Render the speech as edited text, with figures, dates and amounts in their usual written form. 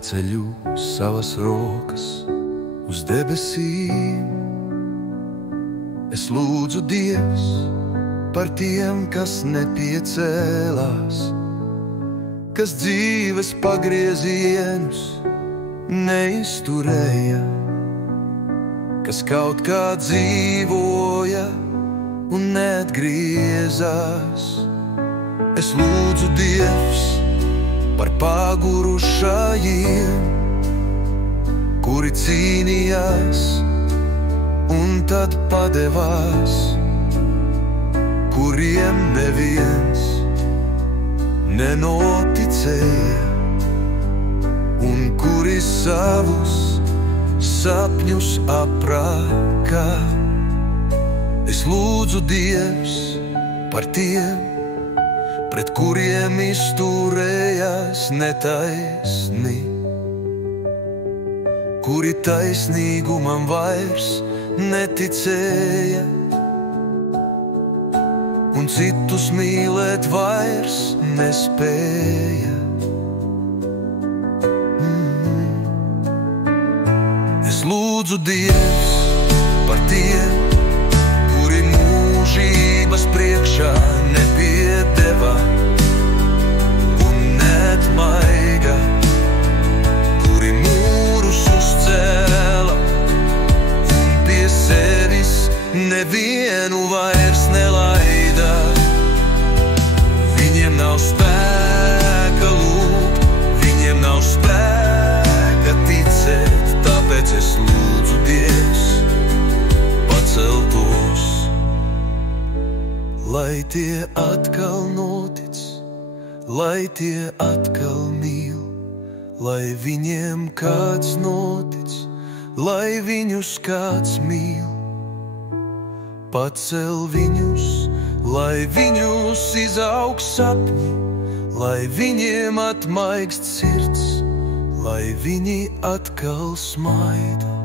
paceļu savas rokas uz debesīm. Es lūdzu Dievs par tiem, kas nepiecēlās, kas dzīves pagriezienus neizturēja, kas kaut kā dzīvoja un neatgriezās. Es lūdzu Dievs par pagurušajiem, kuri cīnījās un tad padevās, kuriem neviens nenoticēja, un kuri savus sapņus aprākā. Es lūdzu Dievs par tiem, pret kuriem izturējās netaisni, kuri taisnīgumam vairs neticēja, un citus mīlēt vairs nespēja. Es lūdzu Dievs par tiem, kuri mūžības priekšā nepiedeva un neatmaiga, kuri mūrus uzcēla un pie sevis nevienu vairs nelaida. Viņiem nav spēka lūgt, viņiem nav spēka ticēt, tāpēc es lūdzu Dievs paceltos, lai tie atkal notic, lai tie atkal mīl, lai viņiem kāds notic, lai viņus kāds mīl. Pacel viņus, lai viņus izaug sapņi, lai viņiem atmaigst sirds, lai viņi atkal smaida.